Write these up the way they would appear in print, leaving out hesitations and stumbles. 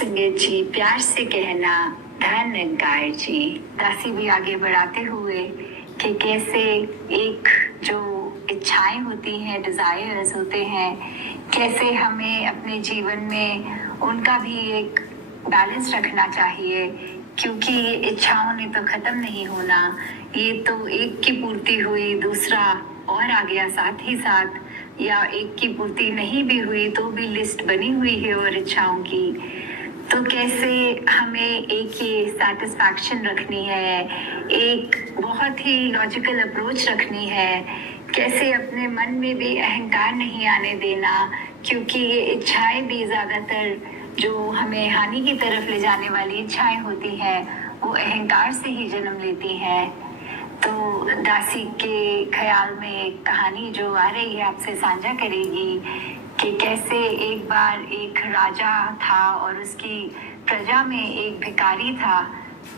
संगीत जी, प्यार से कहना धन जी। दासी भी आगे बढ़ाते हुए कि कैसे एक जो इच्छाएं होती हैं, डिजायर्स होते हैं, कैसे हमें अपने जीवन में उनका भी एक बैलेंस रखना चाहिए, क्योंकि ये इच्छाओं ने तो खत्म नहीं होना। ये तो एक की पूर्ति हुई, दूसरा और आ गया साथ ही साथ, या एक की पूर्ति नहीं भी हुई तो भी लिस्ट बनी हुई है और इच्छाओं की। तो कैसे हमें एक ये सेटिस्फैक्शन रखनी है, एक बहुत ही लॉजिकल अप्रोच रखनी है, कैसे अपने मन में भी अहंकार नहीं आने देना, क्योंकि ये इच्छाएं भी ज़्यादातर जो हमें हानि की तरफ ले जाने वाली इच्छाएं होती हैं वो अहंकार से ही जन्म लेती हैं। तो दासी के ख्याल में एक कहानी जो आ रही है आपसे साझा करेगी कि कैसे एक बार एक राजा था और उसकी प्रजा में एक भिखारी था।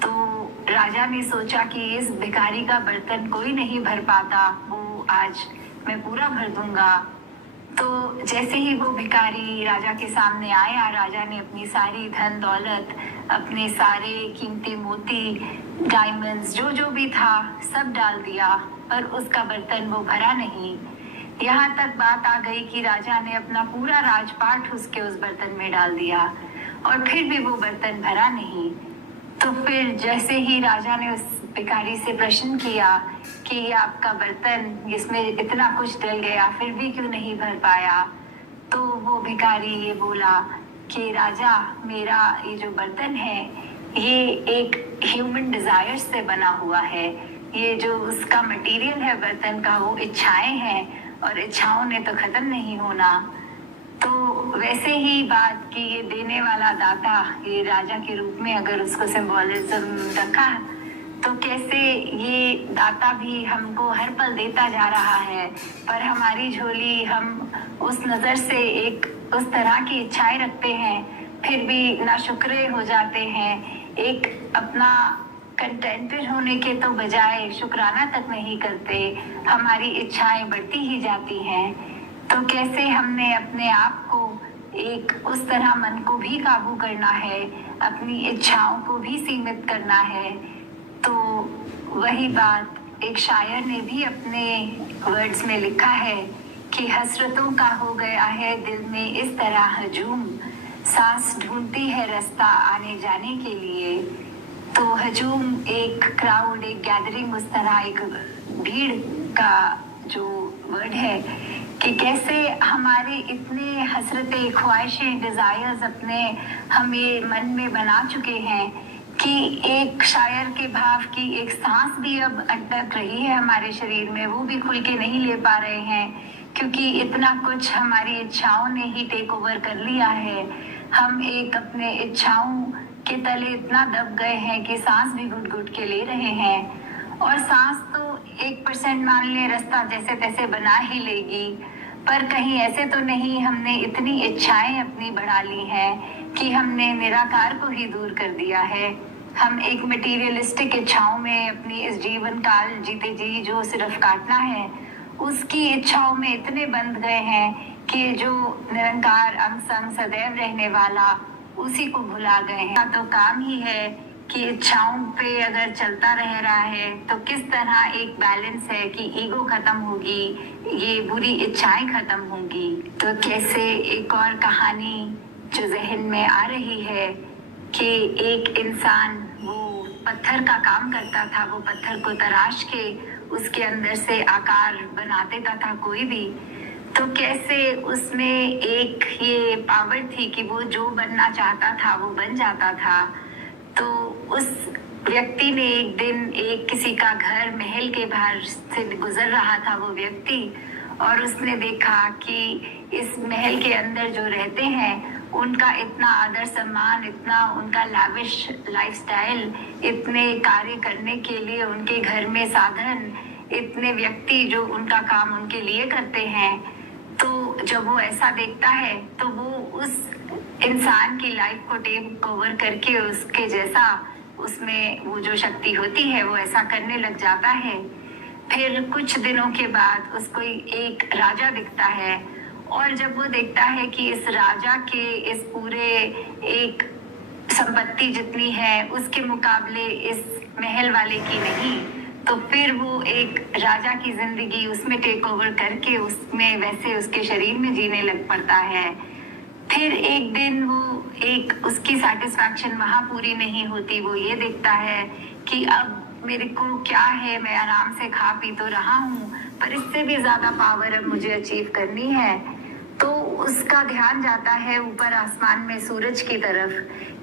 तो राजा ने सोचा कि इस भिखारी का बर्तन कोई नहीं भर पाता, वो आज मैं पूरा भर दूंगा। तो जैसे ही वो भिखारी राजा के सामने आया, राजा ने अपनी सारी धन दौलत, अपने सारे कीमती मोती, डायमंड्स, जो जो भी था सब डाल दिया, पर उसका बर्तन वो भरा नहीं। यहाँ तक बात आ गई कि राजा ने अपना पूरा राजपाट उसके उस बर्तन में डाल दिया और फिर भी वो बर्तन भरा नहीं। तो फिर जैसे ही राजा ने उस भिखारी से प्रश्न किया कि ये आपका बर्तन, इसमें इतना कुछ डल गया फिर भी क्यों नहीं भर पाया, तो वो भिखारी ये बोला कि राजा, मेरा ये जो बर्तन है ये एक ह्यूमन डिजायर से बना हुआ है। ये जो उसका मटेरियल है बर्तन का वो इच्छाएं हैं और इच्छाओं ने तो खत्म नहीं होना। तो वैसे ही बात कि ये देने वाला दाता, ये राजा के रूप में अगर उसको सिंबोलिज्म रखा, तो कैसे ये दाता भी हमको हर पल देता जा रहा है, पर हमारी झोली हम उस नज़र से एक उस तरह की इच्छाएं रखते हैं, फिर भी नाशुक्रे हो जाते हैं। एक अपना कंटेंटेड होने के तो बजाय शुक्राना तक नहीं करते, हमारी इच्छाएं बढ़ती ही जाती हैं। तो कैसे हमने अपने आप को एक उस तरह मन को भी काबू करना है, अपनी इच्छाओं को भी सीमित करना है। तो वही बात एक शायर ने भी अपने वर्ड्स में लिखा है कि हसरतों का हो गया है दिल में इस तरह हजूम, सांस ढूंढती है रास्ता आने जाने के लिए। तो हजूम एक क्राउड, एक गैदरिंग, उस तरह एक भीड़ का जो वर्ड है कि कैसे हमारे इतने हसरतें, ख्वाहिशें, डिजायर्स अपने हमें मन में बना चुके हैं कि एक शायर के भाव की एक सांस भी अब अटक रही है हमारे शरीर में, वो भी खुल के नहीं ले पा रहे हैं, क्योंकि इतना कुछ हमारी इच्छाओं ने ही टेक ओवर कर लिया है। हम एक अपने इच्छाओं के तले इतना दब गए हैं कि सांस भी घुट घुट के ले रहे हैं। और सांस तो 1% मान ले रास्ता जैसे तैसे बना ही लेगी, पर कहीं ऐसे तो नहीं हमने इतनी इच्छाएं अपनी बढ़ा ली हैं कि हमने निराकार को ही दूर कर दिया है। हम एक मटीरियलिस्टिक इच्छाओं में अपनी इस जीवन काल जीते जी जो सिर्फ काटना है, उसकी इच्छाओं में इतने बंध गए हैं कि जो निरंकार अंग संग सदैव रहने वाला, उसी को भुला गए हैं। तो काम ही है कि इच्छाओं पे अगर चलता रह रहा है तो किस तरह एक बैलेंस है कि ईगो खत्म होगी, ये बुरी इच्छाएं खत्म होंगी। तो कैसे एक और कहानी जो जहन में आ रही है कि एक इंसान वो पत्थर का काम करता था, वो पत्थर को तराश के उसके अंदर से आकार बना देता था कोई भी। तो कैसे उसमें एक ये पावर थी कि वो जो बनना चाहता था वो बन जाता था। तो उस व्यक्ति ने एक दिन एक किसी का घर, महल के बाहर से गुजर रहा था वो व्यक्ति, और उसने देखा कि इस महल के अंदर जो रहते हैं उनका इतना आदर सम्मान, इतना उनका लाविश लाइफस्टाइल, इतने कार्य करने के लिए उनके घर में साधन, इतने व्यक्ति जो उनका काम उनके लिए करते हैं। तो जब वो ऐसा देखता है तो वो उस इंसान की लाइफ को टेक ओवर करके उसके जैसा, उसमें वो जो शक्ति होती है वो ऐसा करने लग जाता है। फिर कुछ दिनों के बाद उसको एक राजा दिखता है, और जब वो देखता है कि इस राजा के इस पूरे एक संपत्ति जितनी है उसके मुकाबले इस महल वाले की नहीं, तो फिर वो एक राजा की जिंदगी उसमें टेक ओवर करके उसमें वैसे उसके शरीर में जीने लग पड़ता है। फिर एक दिन वो एक उसकी सेटिस्फैक्शन वहां पूरी नहीं होती, वो ये देखता है कि अब मेरे को क्या है, मैं आराम से खा पी तो रहा हूँ, पर इससे भी ज्यादा पावर अब मुझे अचीव करनी है। तो उसका ध्यान जाता है ऊपर आसमान में सूरज की तरफ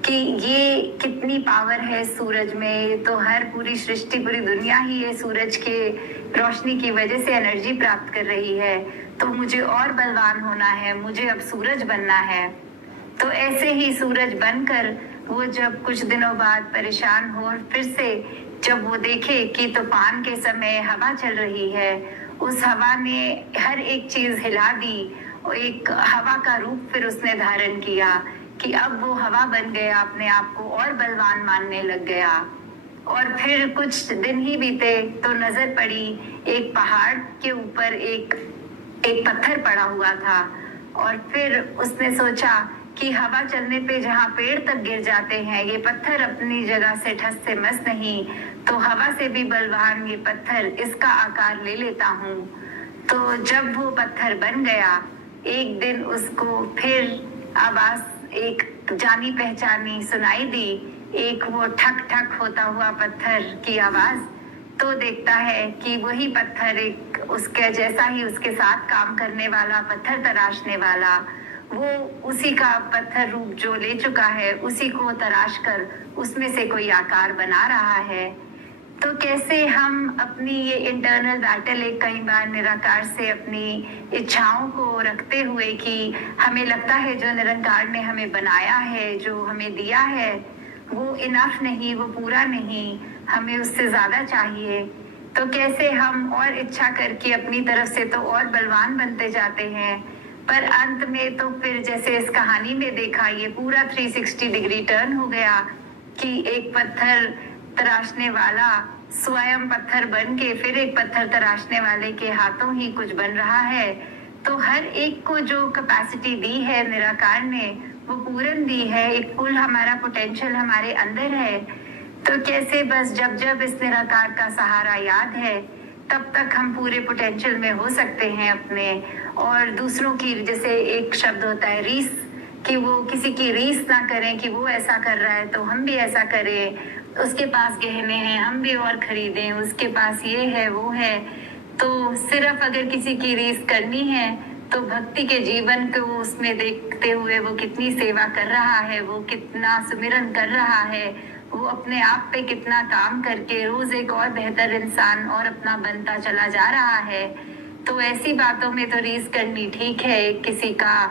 कि ये कितनी पावर है सूरज में, तो हर पूरी सृष्टि पूरी दुनिया ही ये सूरज के रोशनी की वजह से एनर्जी प्राप्त कर रही है, तो मुझे और बलवान होना है, मुझे अब सूरज बनना है। तो ऐसे ही सूरज बनकर वो जब कुछ दिनों बाद परेशान हो और फिर से जब वो देखे कि तूफान के समय हवा चल रही है, उस हवा ने हर एक चीज हिला दी और एक हवा का रूप फिर उसने धारण किया कि अब वो हवा बन गया, अपने आप को और बलवान मानने लग गया। और फिर कुछ दिन ही बीते तो नजर पड़ी एक पहाड़ के ऊपर एक पत्थर पड़ा हुआ था, और फिर उसने सोचा कि हवा चलने पे जहाँ पेड़ तक गिर जाते हैं, ये पत्थर अपनी जगह से ठस से मस नहीं, तो हवा से भी बलवान ये पत्थर, इसका आकार ले लेता हूँ। तो जब वो पत्थर बन गया, एक दिन उसको फिर आवाज एक जानी पहचानी सुनाई दी, एक वो ठक ठक होता हुआ पत्थर की आवाज। तो देखता है कि वही पत्थर एक उसके जैसा ही उसके साथ काम करने वाला पत्थर तराशने वाला, वो उसी का पत्थर रूप जो ले चुका है उसी को तराश कर उसमें से कोई आकार बना रहा है। तो कैसे हम अपनी ये इंटरनल बैटल एक कई बार निराकार से अपनी इच्छाओं को रखते हुए कि हमें लगता है जो निरंकार ने हमें बनाया है, जो हमें दिया है, वो इनफ नहीं, वो पूरा नहीं, हमें उससे ज्यादा चाहिए। तो कैसे हम और इच्छा करके अपनी तरफ से तो और बलवान बनते जाते हैं, पर अंत में तो फिर जैसे इस कहानी में देखा, ये पूरा 360 डिग्री टर्न हो गया कि एक पत्थर तराशने वाला स्वयं पत्थर बन के फिर एक पत्थर तराशने वाले के हाथों ही कुछ बन रहा है। तो हर एक को जो कैपेसिटी दी है निराकार ने, वो पूरन दी है, एक फुल हमारा पोटेंशियल हमारे अंदर है। तो कैसे बस जब जब इस निराकार का सहारा याद है, तब तक हम पूरे पोटेंशियल में हो सकते हैं अपने। और दूसरों की, जैसे एक शब्द होता है रीस, कि वो किसी की रीस ना करें कि वो ऐसा कर रहा है तो हम भी ऐसा करें, उसके पास गहने हैं हम भी और खरीदें, उसके पास ये है वो है। तो सिर्फ अगर किसी की रीस करनी है तो भक्ति के जीवन को उसमें देखते हुए वो कितनी सेवा कर रहा है, वो कितना सुमिरन कर रहा है, वो अपने आप पे कितना काम करके रोज एक और बेहतर इंसान और अपना बनता चला जा रहा है। तो ऐसी बातों में तो रीस करनी ठीक है, किसी का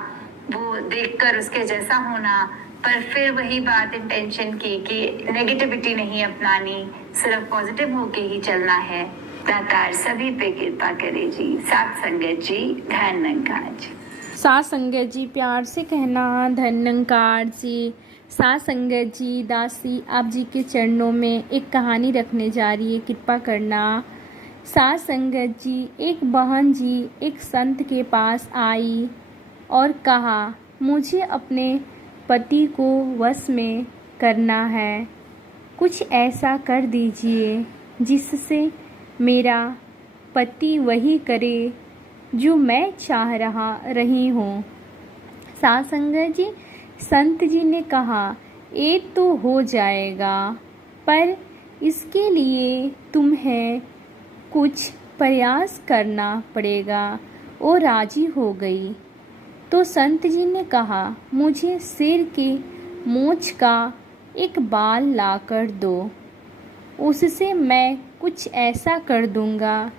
वो देखकर उसके जैसा होना, पर फिर वही बात इंटेंशन की कि नेगेटिविटी नहीं अपनानी, सिर्फ पॉजिटिव होके ही चलना है। दातार सभी पे कृपा करे जी। सात संगत जी, धन निरंकार जी। सात संगत जी प्यार से कहना धन निरंकार जी। सात संगत जी, दासी आप जी के चरणों में एक कहानी रखने जा रही है, कृपा करना। सात संगत जी, एक बहन जी एक संत के पास आई और कहा, मुझे अपने पति को वश में करना है, कुछ ऐसा कर दीजिए जिससे मेरा पति वही करे जो मैं चाह रही हूँ। सात संगत जी, संत जी ने कहा, ये तो हो जाएगा, पर इसके लिए तुम्हें कुछ प्रयास करना पड़ेगा। वो राजी हो गई। तो संत जी ने कहा, मुझे सिर के मूंछ का एक बाल लाकर दो, उससे मैं कुछ ऐसा कर दूंगा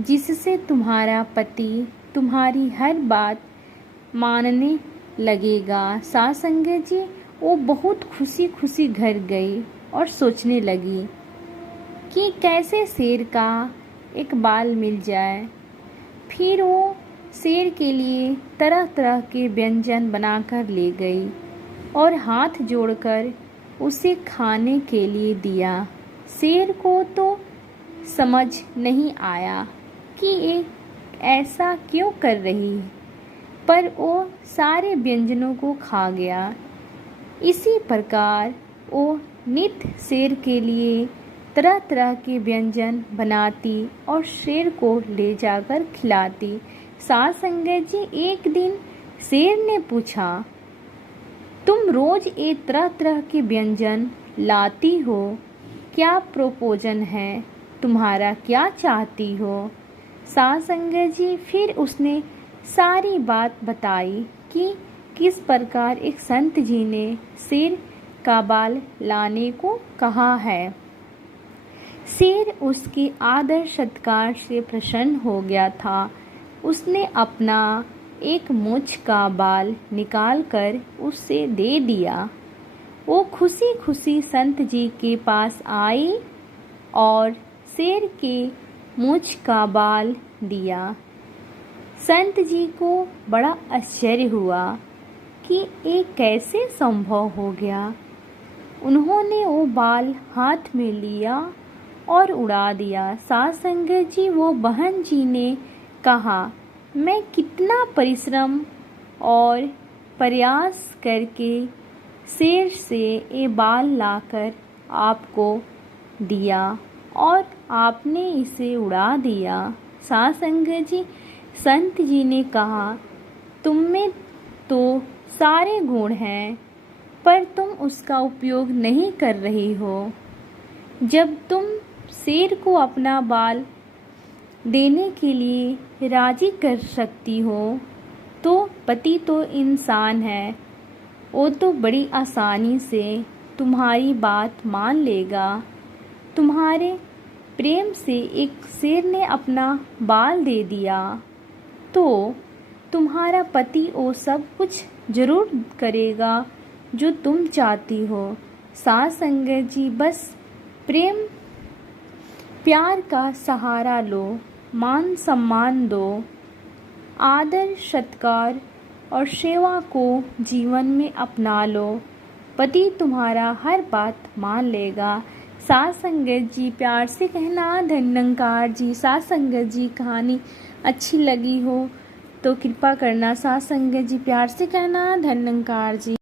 जिससे तुम्हारा पति तुम्हारी हर बात मानने लगेगा। सात संगत जी, वो बहुत खुशी खुशी घर गई और सोचने लगी कि कैसे शेर का एक बाल मिल जाए। फिर वो शेर के लिए तरह तरह के व्यंजन बनाकर ले गई और हाथ जोड़कर उसे खाने के लिए दिया। शेर को तो समझ नहीं आया कि ये ऐसा क्यों कर रही है, पर वो सारे व्यंजनों को खा गया। इसी प्रकार वो नित्य शेर के लिए तरह तरह के व्यंजन बनाती और शेर को ले जाकर खिलाती। सास संगत जी, एक दिन शेर ने पूछा, तुम रोज ये तरह तरह के व्यंजन लाती हो, क्या प्रोपोजन है, तुम्हारा क्या चाहती हो? सास संगत जी, फिर उसने सारी बात बताई कि किस प्रकार एक संत जी ने शेर का बाल लाने को कहा है। शेर उसके आदर सत्कार से प्रसन्न हो गया था। उसने अपना एक मूंछ का बाल निकालकर उसे दे दिया। वो खुशी खुशी संत जी के पास आई और शेर के मूंछ का बाल दिया। संत जी को बड़ा आश्चर्य हुआ कि ये कैसे संभव हो गया। उन्होंने वो बाल हाथ में लिया और उड़ा दिया। सास संगत जी, वो बहन जी ने कहा, मैं कितना परिश्रम और प्रयास करके शेर से ये बाल लाकर आपको दिया और आपने इसे उड़ा दिया। सास संगत जी, संत जी ने कहा, तुम में तो सारे गुण हैं, पर तुम उसका उपयोग नहीं कर रही हो। जब तुम शेर को अपना बाल देने के लिए राजी कर सकती हो, तो पति तो इंसान है, वो तो बड़ी आसानी से तुम्हारी बात मान लेगा। तुम्हारे प्रेम से एक शेर ने अपना बाल दे दिया, तो तुम्हारा पति वो सब कुछ जरूर करेगा जो तुम चाहती हो। सास संगत जी, बस प्यार का सहारा लो, मान सम्मान दो, आदर सत्कार और सेवा को जीवन में अपना लो, पति तुम्हारा हर बात मान लेगा। सास संगत जी, प्यार से कहना धन्यकार जी। सास संगत जी, कहानी अच्छी लगी हो तो कृपा करना। सास संगत जी, प्यार से कहना धन्यकार जी।